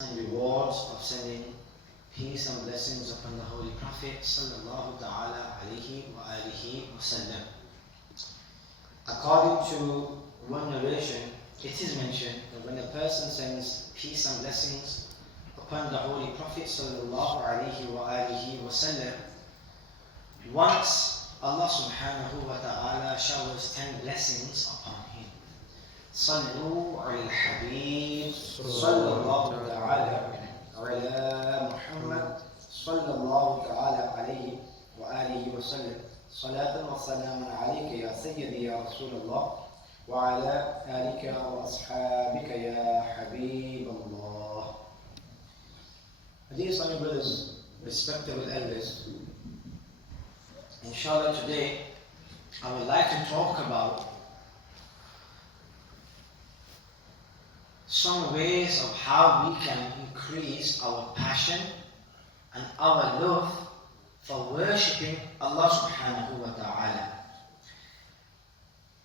and rewards of sending peace and blessings upon the Holy Prophet Sallallahu Alaihi Wasallam. According to one narration, it is mentioned that when a person sends peace and blessings upon the Holy Prophet Sallallahu Alaihi Wasallam, once Allah Subhanahu wa Ta'ala showers 10 blessings upon him. صلوا على الحبيب صلى الله تعالى على محمد صلى الله تعالى عليه وآله وسلم صلاة وسلاما عليك يا سيدي يا رسول الله وعلى آلك وأصحابك يا حبيب الله. Dear Islamic brothers, respectable elders, inshallah today I would like to talk about some ways of how we can increase our passion and our love for worshipping Allah Subhanahu wa Ta'ala.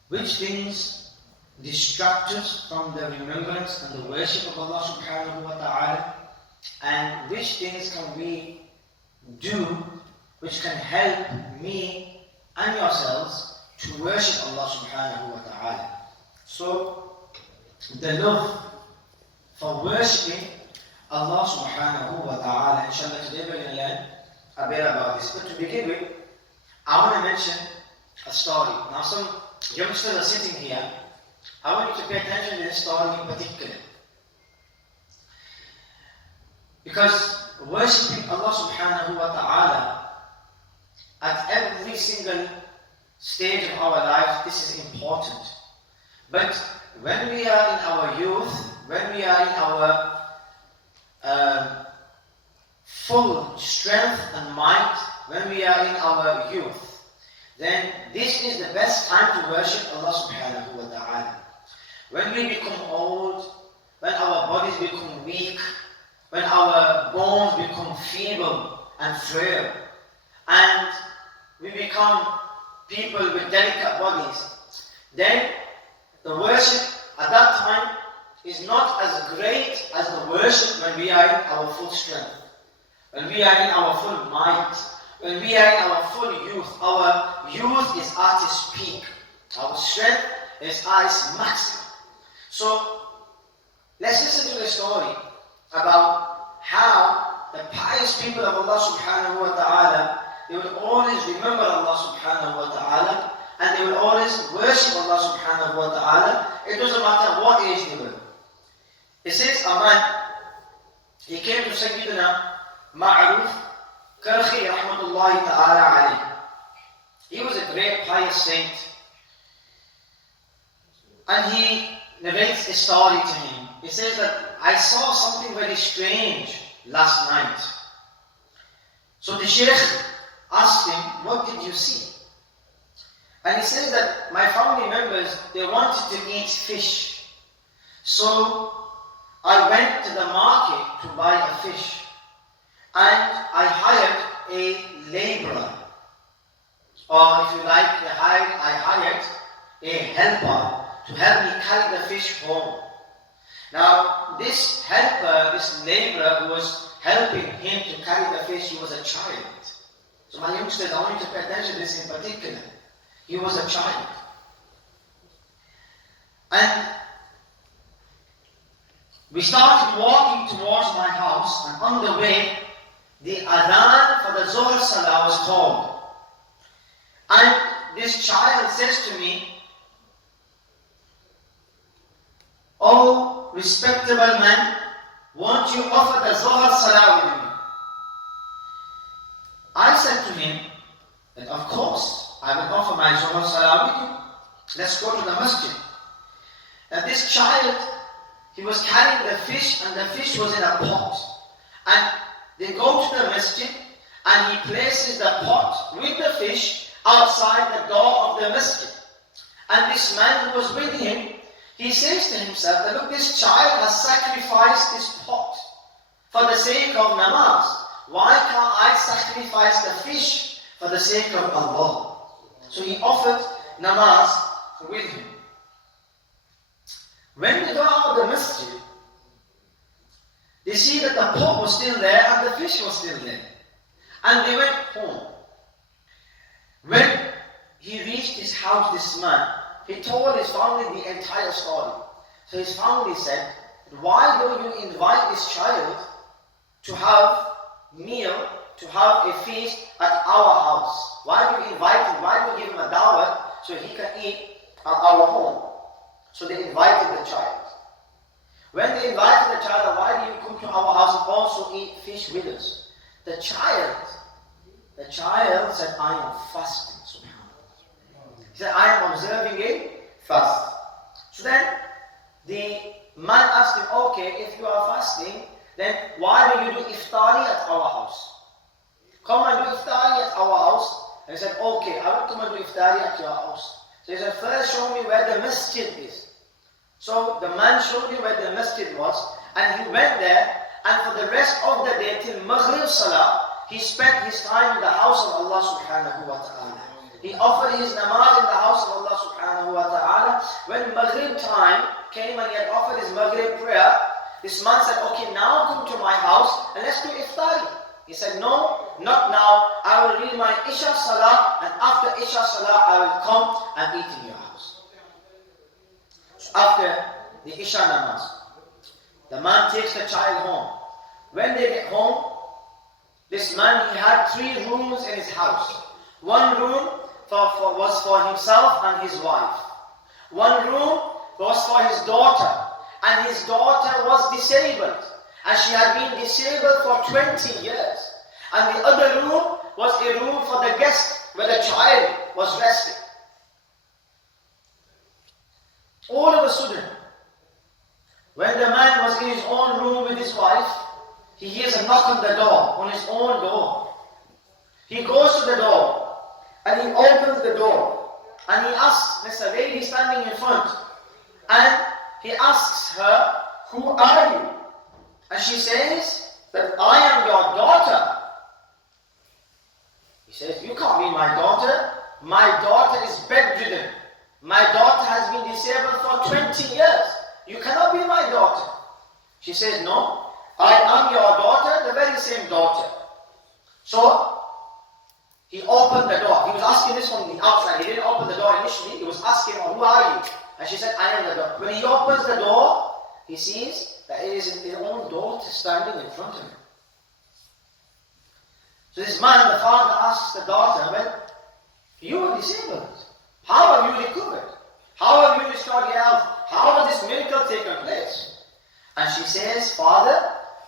Which things distract us from the remembrance and the worship of Allah Subhanahu wa Ta'ala, and which things can we do which can help me and yourselves to worship Allah Subhanahu wa Ta'ala. So, the love for worshipping Allah Subhanahu wa Ta'ala. Inshallah, today we're going to learn a bit about this. But to begin with, I want to mention a story. Now, some youngsters are sitting here. I want you to pay attention to this story in particular. Because worshipping Allah Subhanahu wa Ta'ala at every single stage of our life, this is important. But when we are in our youth, when we are in our full strength and might, when we are in our youth, then this is the best time to worship Allah Subhanahu wa Ta'ala. When we become old, when our bodies become weak, when our bones become feeble and frail, and we become people with delicate bodies, then the worship at that time is not as great as the worship when we are in our full strength, when we are in our full might, when we are in our full youth. Our youth is at its peak, our strength is at its maximum. So let's listen to the story about how the pious people of Allah Subhanahu wa Ta'ala, they will always remember Allah Subhanahu wa Ta'ala, and they will always worship Allah Subhanahu wa Ta'ala. It doesn't matter what age they were. It says a man, he came to Sayyidina Ma'ruf Karhi Rahmatullahi Ta'ala Alayh. He was a great pious saint. And he narrates a story to him. He says that I saw something very strange last night. So the Shaykh asked him, what did you see? And he says that my family members, they wanted to eat fish. So I went to the market to buy a fish, and I hired a laborer, or if you like, I hired a helper to help me carry the fish home. Now, this helper, this laborer who was helping him to carry the fish, he was a child. So my youngsters, I want you to pay attention to this in particular. He was a child. And we started walking towards my house, and on the way, the adhan for the Zuhr Salah was called. And this child says to me, "Oh, respectable man, won't you offer the Zuhr Salah with me?" I said to him that of course I will offer my Zuhr Salah with you. Let's go to the Masjid. And this child, he was carrying the fish, and the fish was in a pot. And they go to the Masjid, and he places the pot with the fish outside the door of the Masjid. And this man who was with him, he says to himself that look, this child has sacrificed this pot for the sake of namaz. Why can't I sacrifice the fish for the sake of Allah? So he offered namaz with him. When they got out of the Masjid, they see that the pot was still there and the fish was still there. And they went home. When he reached his house, this man, he told his family the entire story. So his family said, why don't you invite this child to have meal, to have a feast at our house? Why do you invite him? Why do you give him a dawah so he can eat at our home? So they invited the child. When they invited the child, why do you come to our house and also eat fish with us? The child said, I am fasting. He said, I am observing a fast. So then the man asked him, okay, if you are fasting, then why do you do iftari at our house? Come and do iftari at our house. And he said, okay, I will come and do iftari at your house. So he said, first show me where the masjid is. So the man showed him where the masjid was, and he went there, and for the rest of the day till Maghrib Salah, he spent his time in the house of Allah subhanahu wa ta'ala. He offered his namaz in the house of Allah subhanahu wa ta'ala. When Maghrib time came and he had offered his Maghrib prayer, this man said, okay, now come to my house and let's do iftari. He said, no, not now. I will read my Isha Salah, and after Isha Salah I will come and eat in your house. So after the Isha namaz, the man takes the child home. When they get home, this man, he had 3 rooms in his house. One room was for himself and his wife. One room was for his daughter, and his daughter was disabled, and she had been disabled for 20 years. And the other room was a room for the guest where the child was resting. All of a sudden, when the man was in his own room with his wife, he hears a knock on the door, on his own door. He goes to the door and he opens the door and he asks, there's a lady standing in front, and he asks her, who are you? And she says that I am your daughter. He says, you can't be my daughter. My daughter is bedridden. My daughter has been disabled for 20 years. You cannot be my daughter. She says, no. I am your daughter, the very same daughter. So, he opened the door. He was asking this from the outside. He didn't open the door initially. He was asking her, who are you? And she said, I am the daughter. When he opens the door, he sees that it is his own daughter standing in front of him. So this man, the father, asks the daughter, well, you were disabled. How have you recovered? How have you restored your health? How has this miracle taken place? And she says, Father,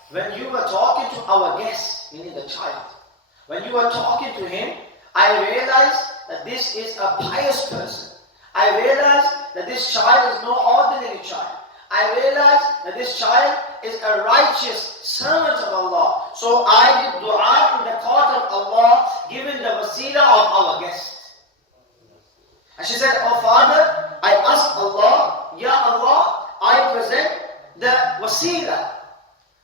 when you were talking to our guest, meaning the child, when you were talking to him, I realized that this is a pious person. I realized that this child is no ordinary child. I realized that this child is a righteous servant of Allah. So I did dua in the court of Allah, given the wasila of our guest. And she said, oh Father, I ask Allah, Ya Allah, I present the wasila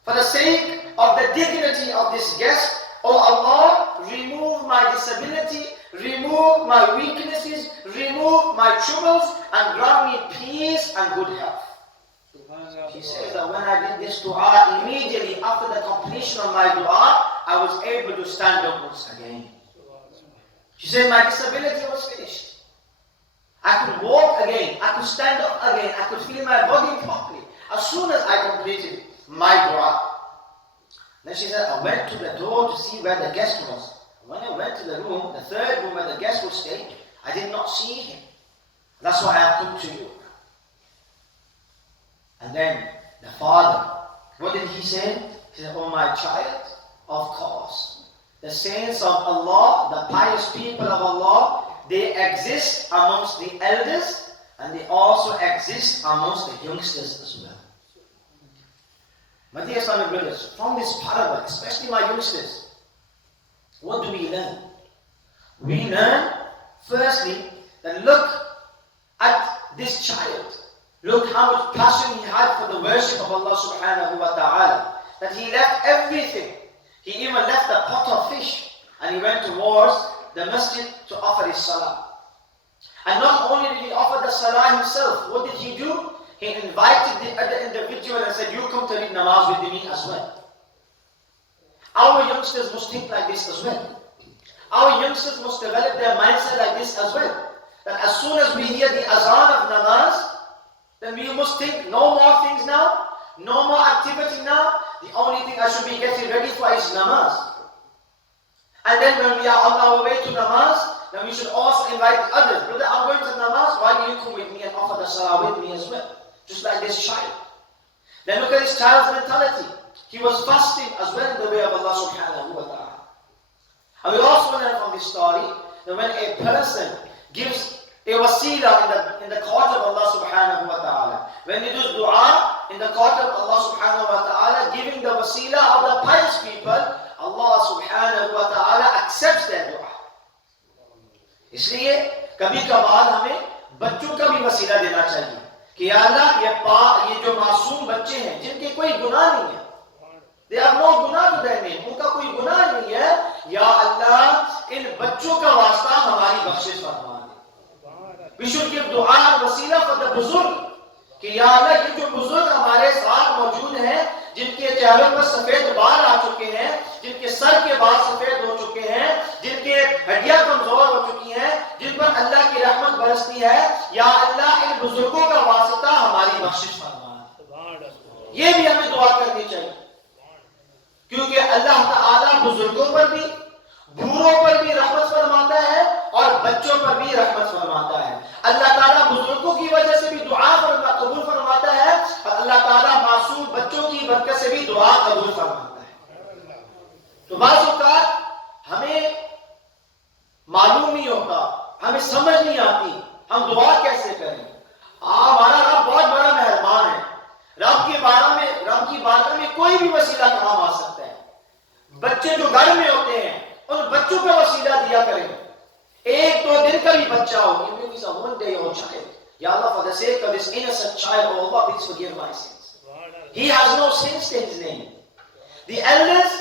for the sake of the dignity of this guest. Oh Allah, remove my disability, remove my weaknesses, remove my troubles, and grant me peace and good health. She says that when I did this dua, immediately after the completion of my dua, I was able to stand up once again. She said my disability was finished. I could walk again, I could stand up again, I could feel my body properly as soon as I completed my dua. Then she said, I went to the door to see where the guest was. When I went to the room, the third room where the guest would stay, I did not see him. That's why I have come to you. And then the father, what did he say? He said, oh my child, of course. The saints of Allah, the pious people of Allah, they exist amongst the elders, and they also exist amongst the youngsters as well. My dear Islamic brothers, from this parable, especially my youngsters, what do we learn? We learn, firstly, that look at this child. Look how much passion he had for the worship of Allah subhanahu wa ta'ala. That he left everything. He even left the pot of fish and he went towards the masjid to offer his salah. And not only did he offer the salah himself, what did he do? he invited the individual and said, you come to read namaz with me as well. Our youngsters must think like this as well. Our youngsters must develop their mindset like this as well. That as soon as we hear the azan of namaz, then we must think, no more things now, no more activity now. The only thing I should be getting ready for is namaz. And then when we are on our way to namaz, then we should also invite others. Brother, I'm going to namaz, why do you come with me and offer the salah with me as well? Just like this child. Then look at this child's mentality. He was fasting as well in the way of Allah subhanahu wa ta'ala. And we also learn from this story that when a person gives a wasila in the court of Allah subhanahu wa ta'ala, when he does dua in the court of Allah subhanahu wa ta'ala, giving the wasila of the pious people, Allah subhanahu wa ta'ala accepts their dua. इसलिए कभी कभार हमें बच्चों का भी वसीला देना चाहिए कि या अल्लाह ये जो मासूम बच्चे हैं जिनके कोई गुनाह नहीं है, they have no गुनाह to their name, उनका कोई गुनाह नहीं है, या अल्लाह इन बच्चों का वास्ता हमारी बख्शिश फरमा दे. We should give dua and wasila for the बुजुर्ग कि या अल्लाह ये जो बुजुर्ग हमारे साथ मौजूद हैं, जिनके चेहरों पर सफेद बाल आ चुके हैं, जिनके सर के बाल सफेद हो चुके हैं, जिनके हड्डियां कमजोर हो चुकी हैं, जिन पर अल्लाह की रहमत बरसती है, या अल्लाह इन बुजुर्गों का वास्ता हमारी बख्शिश फरमा. ये भी हमें दुआ करनी चाहिए, क्योंकि अल्लाह ताला बुजुर्गों पर भी, बूढ़ों पर भी रहमत फरमाता है और बच्चों पर भी रहमत फरमाता है. अल्लाह ताला बुजुर्गों की वजह से भी दुआ कबूल फरमाता है और अल्लाह ताला मासूम बच्चों की बरकत से भी दुआ कबूल फरमाता है. तो बाज़ औक़ात हमें मालूम नहीं होता, हमें समझ नहीं आती हम दुआ कैसे करें. हमारा रब बहुत बड़ा मेहरबान है. रब की बारगाह में कोई भी वसीला काम आ सकता है. बच्चे जो घर में होते हैं उन बच्चों का वसीला दिया करें. एक दो दिन का भी बच्चा हो, even if it's a one-day-old child, Ya Allah, for the sake of this innocent child, oh Allah, please forgive my sins. He has no sins to his name. The elders,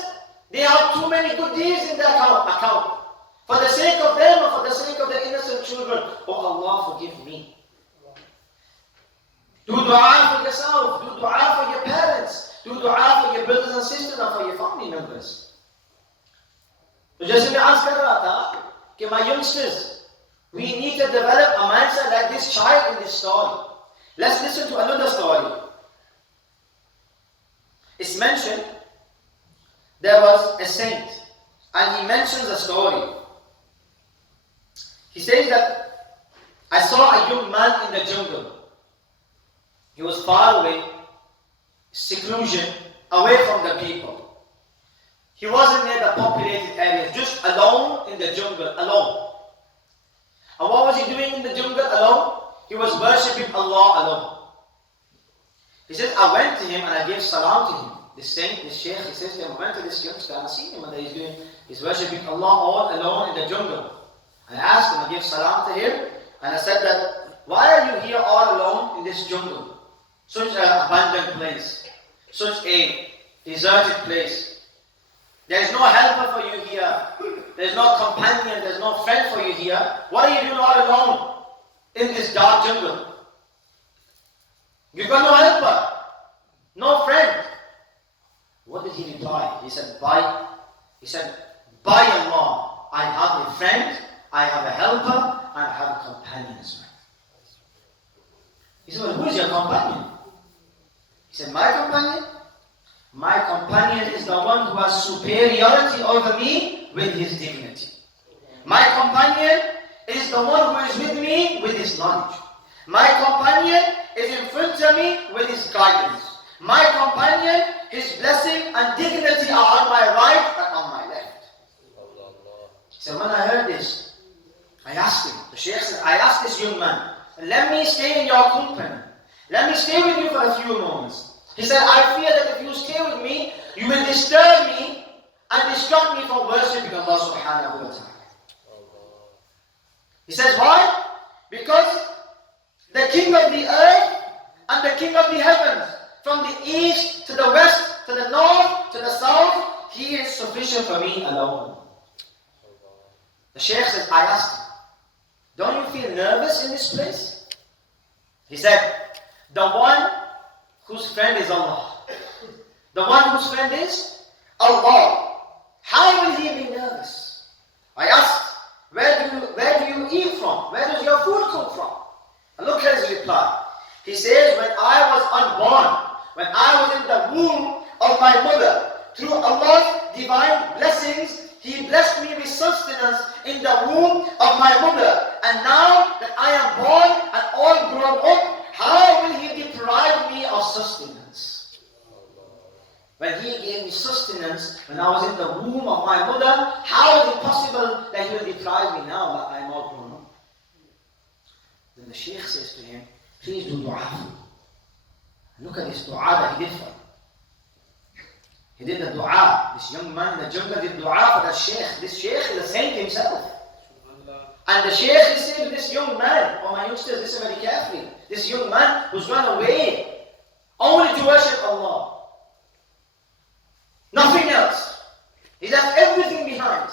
they have too many good deeds in their account. For the sake of them or for the sake of the innocent children, oh Allah, forgive me. Do dua for yourself, do dua for your parents, do dua for your brothers and sisters and for your family members. तो जैसे मैं आज कर रहा था कि my youngsters, we need to develop a mindset like this child in this story. Let's listen to another story. It's mentioned there was a saint and he mentions a story. He says that I saw a young man in the jungle. He was far away, seclusion, away from the people. He wasn't near the populated areas, just alone in the jungle, alone. And what was he doing in the jungle alone? He was worshipping Allah alone. He says, I went to him and I gave salam to him. This saint, this sheikh, he says to him, I went to this youngster and I seen him and he's worshipping Allah all alone in the jungle. And I asked him, I gave salam to him and I said that, why are you here all alone in this jungle? Such an abandoned place, such a deserted place. There is no helper for you here. There is no companion, there is no friend for you here. What are you doing all alone in this dark jungle? You've got no helper, no friend. What did he reply? He said, by Allah, I have a friend, I have a helper, and I have a companion as well. He said, well, who is your companion? He said, my companion? My companion is the one who has superiority over me with his dignity. My companion is the one who is with me with his knowledge. My companion is in front of me with his guidance. My companion, his blessing and dignity are on my right and on my left. He said, when I heard this, I asked him, the Shaykh said, I asked this young man, let me stay in your company. Let me stay with you for a few moments. He said, I fear that if you stay with me, you will disturb me and distract me from worshipping Allah subhanahu wa ta'ala. He says, why? Because the King of the earth and the King of the heavens, from the east to the west, to the north, to the south, He is sufficient for me alone. The Shaykh says, I asked him, don't you feel nervous in this place? He said, The one whose friend is Allah. The one whose friend is Allah. How will he be nervous? I asked, where do you eat from? Where does your food come from? And look at his reply. He says, when I was unborn, when I was in the womb of my mother, through Allah's divine blessings, He blessed me with sustenance in the womb of my mother. And now that I am born and all grown up, how will He deprive me of sustenance? When He gave me sustenance when I was in the womb of my mother, how is it possible that He will deprive me now that I am all grown up? Then the Shaykh says to him, please do dua. Look at this dua that he did for him. He did the dua. This young man in the jungle did dua for that Shaykh. This Shaykh is a saint himself. And the Shaykh is saying to this young man, oh my youngsters, listen very carefully. This young man who's run away only to worship Allah. Nothing else. He left everything behind.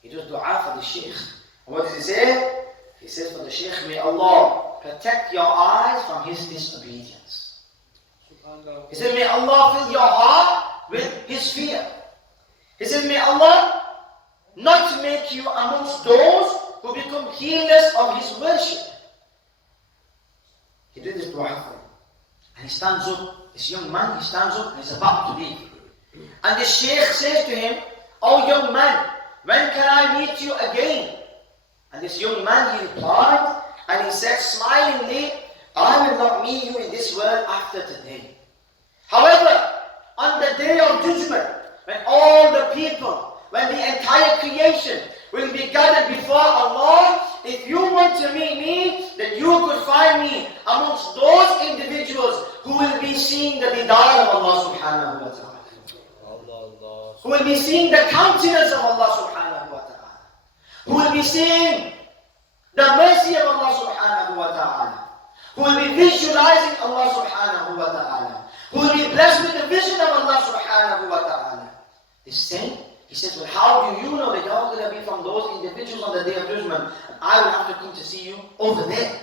He does dua for the Shaykh. And what does he say? He says for the Shaykh, may Allah protect your eyes from his disobedience. He said, may Allah fill your heart with His fear. He said, may Allah not make you amongst those who become heedless of His worship. He did this dua for him. And he stands up, this young man, he stands up and he's about to leave. And the Shaykh says to him, oh young man, when can I meet you again? And this young man, he replied, and he said smilingly, I will not meet you in this world after today. However, on the day of judgment, when all the people, when the entire creation will be gathered before Allah, if you want to meet me, then you could find me amongst those individuals who will be seeing the didar of Allah subhanahu wa ta'ala. Who will be seeing the countenance of Allah subhanahu wa ta'ala. Who will be seeing the mercy of Allah subhanahu wa ta'ala. Who will be visualizing Allah subhanahu wa ta'ala. Who will be blessed with the vision of Allah subhanahu wa ta'ala. This saint, he says, well, how do you know that you're going to be from those individuals on the day of judgment? And I will have to come to see you over there.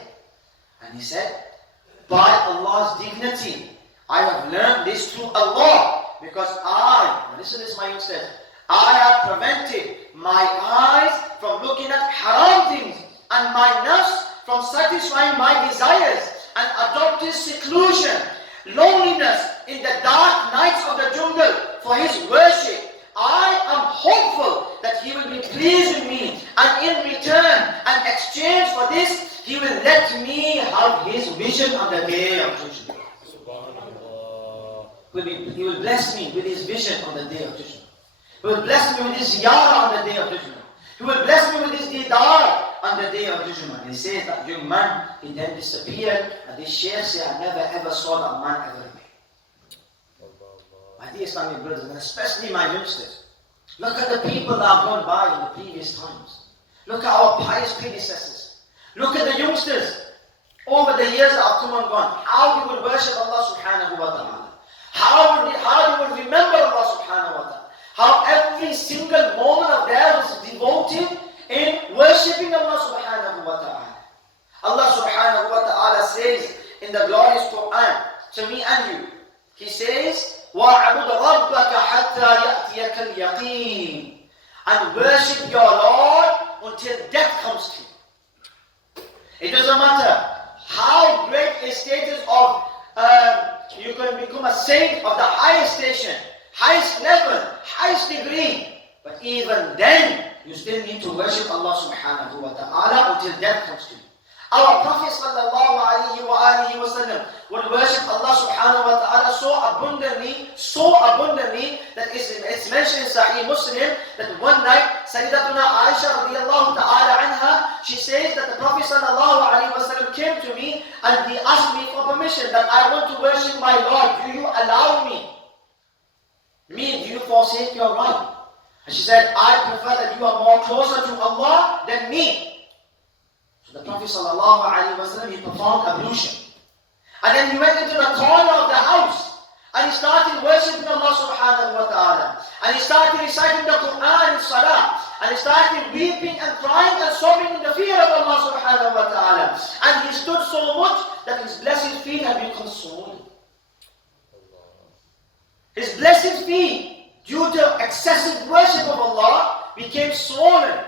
And he said, by Allah's dignity, I have learned this through Allah. Because listen to this my youngsters, I have prevented my eyes from looking at haram things, and my nafs from satisfying my desires, and adopted seclusion, loneliness in the dark nights of the jungle for His worship. I am hopeful that He will be pleased with me, and in return and exchange for this, He will let me have His vision on the day of judgment. He will bless me with His vision on the day of judgment. He will bless me with His ziyarah on the day of judgment. He will bless me with His didar on the day of judgment. He says that young man, he then disappeared, and this Shaykh said, I never ever saw that man ever again. My dear Islamic brothers, and especially my youngsters, look at the people that have gone by in the previous times. Look at our pious predecessors. Look at the youngsters over the years that have come and gone. How they would worship Allah subhanahu wa ta'ala. How they would remember Allah subhanahu wa ta'ala. How every single moment of theirs was devoted in worshipping Allah subhanahu wa ta'ala. Allah subhanahu wa ta'ala says in the glorious Quran to me and you, He says, وَاعْبُدْ رَبَّكَ حَتَّى يَأْتِيَكَ الْيَقِينَ, and worship your Lord until death comes to you. It doesn't matter how great a status of you can become a saint of the highest station, highest level, highest degree, but even then you still need to worship Allah subhanahu wa ta'ala until death comes to you. Our Prophet sallallahu alayhi wa sallam would worship Allah subhanahu wa ta'ala so abundantly that it's mentioned in Sahih Muslim that one night Sayyidatuna Aisha radiallahu ta'ala anha, she says that the Prophet sallallahu alayhi wa sallam came to me and he asked me for permission that I want to worship my Lord. Do you allow me? Do you forsake your right? And she said, I prefer that you are more closer to Allah than me. The Prophet ﷺ, he performed ablution. And then he went into the corner of the house and he started worshipping Allah subhanahu wa ta'ala. And he started reciting the Quran in Salah. And he started weeping and crying and sobbing in the fear of Allah subhanahu wa ta'ala. And he stood so much that his blessed feet had become swollen. His blessed feet, due to excessive worship of Allah, became swollen.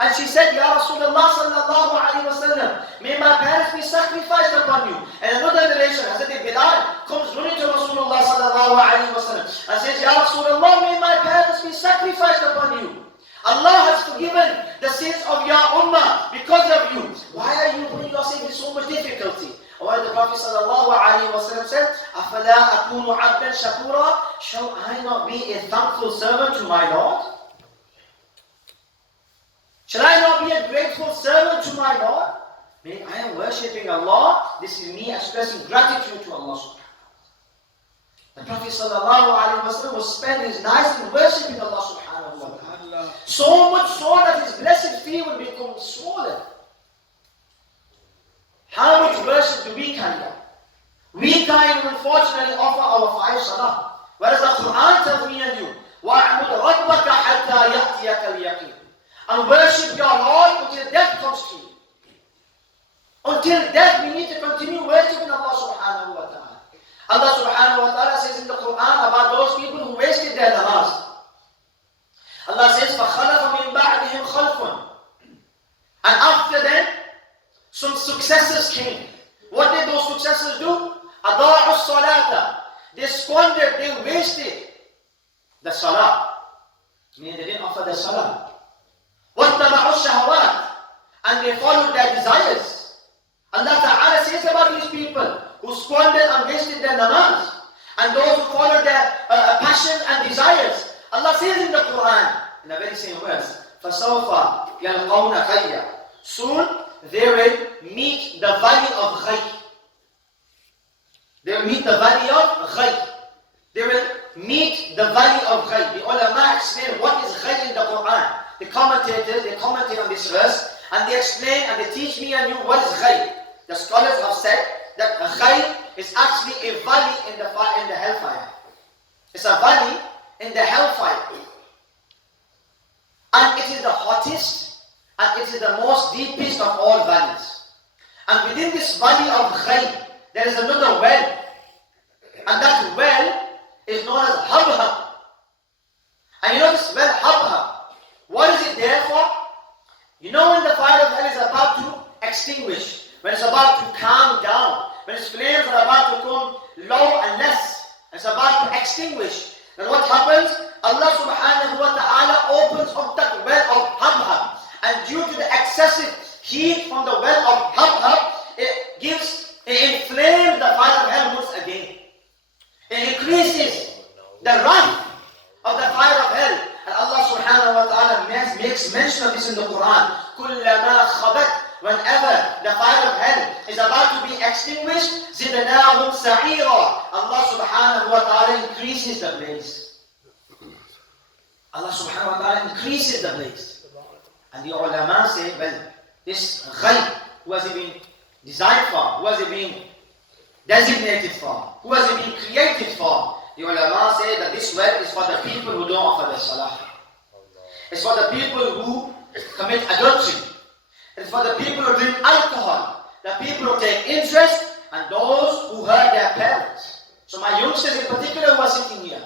And she said, Ya Rasulullah sallallahu alayhi wa sallam, may my parents be sacrificed upon you. And another narration, Hazrat Bilal comes running to Rasulullah sallallahu alayhi wa sallam and says, Ya Rasulullah, may my parents be sacrificed upon you. Allah has forgiven the sins of your ummah because of you. Why are you putting yourself in so much difficulty? Or the Prophet sallallahu alayhi wa sallam said, أَفَلَا أَكُونُ عَبْدًا شَكُورًا? Shall I not be a thankful servant to my Lord? Shall I not be a grateful servant to my Lord? Meaning, I am worshipping Allah. This is me expressing gratitude to Allah subhanahu wa ta'ala. The Prophet sallallahu alayhi wa sallam was spending his nights in worshipping Allah subhanahu wa ta'ala. So much so that his blessed feet would become swollen. How much worship do we carry out? We can't even unfortunately offer our 5 salah. Whereas the Quran tells me and you, وَاعْبُدْ رَبَّكَ حَتَّى يَأْتِيَكَ الْيَقِينُ. And worship your Lord until death comes to you. Until death, we need to continue worshiping Allah subhanahu wa ta'ala. Allah subhanahu wa ta'ala says in the Quran about those people who wasted their namaz. Allah says, فَخَلَفَ مِنْ بَعْدِهِمْ خَلْفٌ. And after them, some successors came. What did those successors do? أَضَاعُوا الصَّلَاةَ. They squandered, they wasted the salah. Meaning they didn't offer the salah. وَاتَّبَعُوا الشَّهَوَاتِ. And they followed their desires. Allah Ta'ala says about these people who squandered and wasted their namaz, and those who followed their passions and desires. Allah says in the Quran, in the very same verse, فَسَوْفَ يَلْقَوْنَ غَيًّا. Soon they will meet the valley of Ghayy. They will meet the valley of Ghayy. They will meet the valley of Ghayy. The ulama explain what is Ghayy in the Quran. The commentators, they commentate on this verse, and they explain and they teach me and you what is Ghayy. The scholars have said that Ghayy is actually a valley in the hellfire. It's a valley in the hellfire. And it is the hottest and it is the most deepest of all valleys. And within this valley of Ghayy, there is another well. And that well is known as Habhab. And you know this well, Habhab, what is it there for? You know when the fire of hell is about to extinguish, when it's about to calm down, when its flames are about to come low and less, it's about to extinguish, then what happens? Allah subhanahu wa ta'ala opens up that well of Habhab, and due to the excessive heat from the well of Habhab, it inflames the fire of hell once again. It increases the wrath of the fire of hell. And Allah subhanahu wa ta'ala makes mention of this in the Quran. كُلَّمَا خَبَتْ. Whenever the fire of hell is about to be extinguished, زِدْنَاهُمْ سَعِيرًا. Allah subhanahu wa ta'ala increases the blaze. Allah subhanahu wa ta'ala increases the blaze. And the ulama say, well, this Ghayy, who has it been designed for? Who has it been designated for? Who has it been created for? The ulama say that this well is for the people who don't offer the salah. It's for the people who commit adultery. It's for the people who drink alcohol, the people who take interest, and those who hurt their parents. So my youngsters in particular who are sitting here,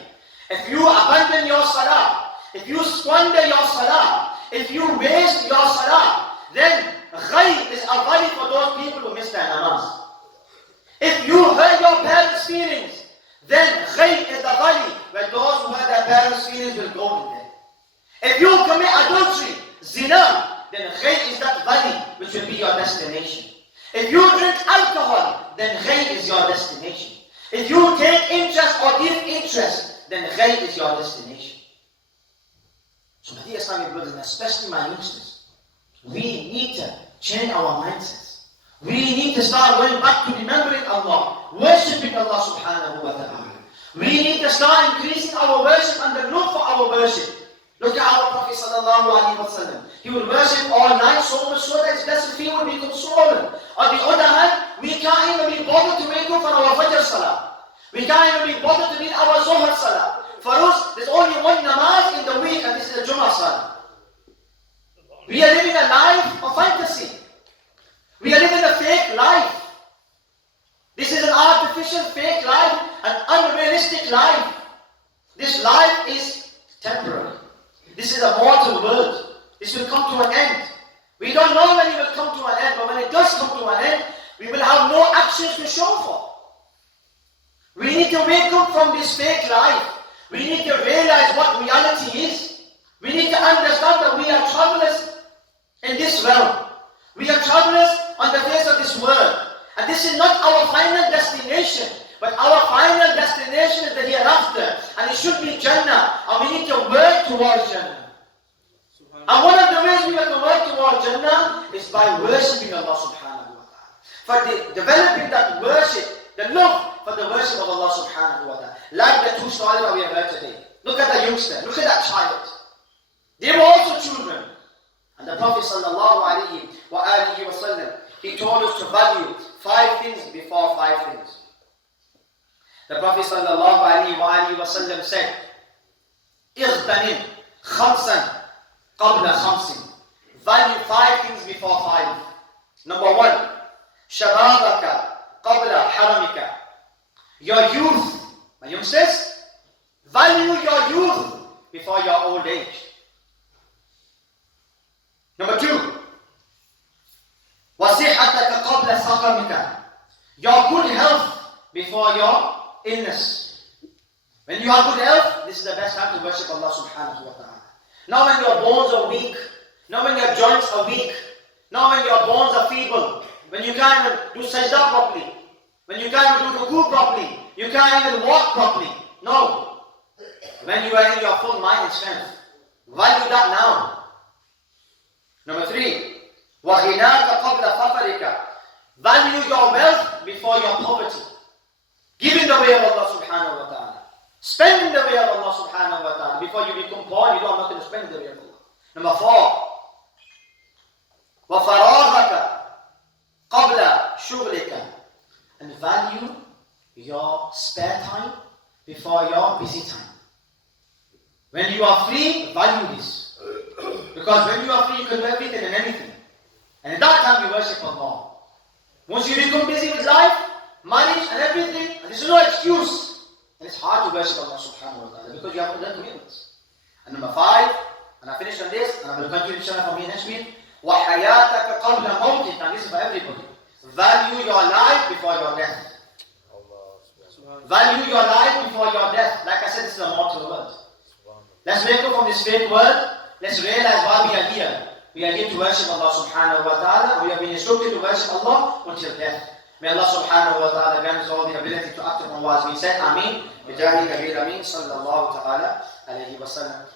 if you abandon your salah, if you squander your salah, if you waste your salah, then Ghayy is a valley for those people who miss their namaz. If you hurt your parents' feelings, then Ghayy is the valley where those who hurt their parents' feelings will go in there. If you commit adultery, zina, then Ghayy is that valley which will be your destination. If you drink alcohol, then Ghayy is your destination. If you take interest or give interest, then Ghayy is your destination. So my dear Islamic brothers, and especially my youngsters, we need to change our mindsets. We need to start going back to remembering Allah, worshipping Allah subhanahu wa ta'ala. We need to start increasing our worship and the look for our worship. Look at our Prophet sallallahu alaihi wasallam. He would worship all night so much so that his blessed feet would become swollen. On the other hand, we can't even be bothered to wake up for our Fajr Salah. We can't even be bothered to read our Zuhr Salah. For us, there's only one namaz in the week, and this is the Jummah Salah. We are living a life of fantasy. We are living a fake life. artificial, fake life, an unrealistic life. This life is temporary. This is a mortal world. This will come to an end. We don't know when it will come to an end, but when it does come to an end, we will have no actions to show for. We need to wake up from this fake life. We need to realize what reality is. We need to understand that we are travelers in this realm. We are travelers on the face of this world. And this is not our final destination, but our final destination is the hereafter. And it should be Jannah. And we need to work towards Jannah. And one of the ways we have to work towards Jannah is by worshipping Allah subhanahu wa ta'ala. For developing that worship, the love for the worship of Allah subhanahu wa ta'ala. Like the two stories that we have heard today. Look at the youngster, look at that child. They were also children. And the Prophet sallallahu alayhi wa alihi wa sallam, he told us to value 5 things before 5 things. The Prophet sallallahu alayhi wa alihi wa sallam said, اغتنم خمسا قبل خمس. Value 5 things before 5. Number 1, شبابك قبل حرمك. Your youth, my youngsters, value your youth before your old age. Number 2, وصحتك قبل سقمك. Your good health before your illness. When you have good health, this is the best time to worship Allah subhanahu wa ta'ala. Not when your bones are weak, not when your joints are weak, not when your bones are feeble, when you can't even do sajda properly, when you can't even do ruku properly, you can't even walk properly. No. When you are in your full mind and strength. Value that now. Number 3, وَغِنَاكَ قَبْلَ فَقَرِكَ. Value your wealth before your poverty. Give in the way of Allah subhanahu wa ta'ala. Spend in the way of Allah subhanahu wa ta'ala. Before you become poor, you know I'm not going to spend in the way of Allah. Number 4, وَفَرَاغَكَ قَبْلَ شُغْلِكَ. And value your spare time before your busy time. When you are free, value this. Because when you are free, you can do everything and anything. And at that time, you worship Allah. Once you become busy with life, marriage and everything, and there's no excuse. And it's hard to worship Allah subhanahu wa ta'ala because you have to learn commitments. And number 5, and I finish on this, and I will continue inshallah for me next week. وَحَيَاتَكَ قَبْلَ مَوْتِكَ. And this is for everybody. Value your life before your death. Value your life before your death. Like I said, this is a mortal world. Let's wake up from this fake world. Let's realize why we are here. We are here to worship Allah subhanahu wa ta'ala. We have been instructed to worship Allah until death. May Allah subhanahu wa ta'ala grant us all the ability to act upon what has been said. Ameen. Bijahi Kabir Ameen. Sallallahu ta'ala alayhi wa sallam.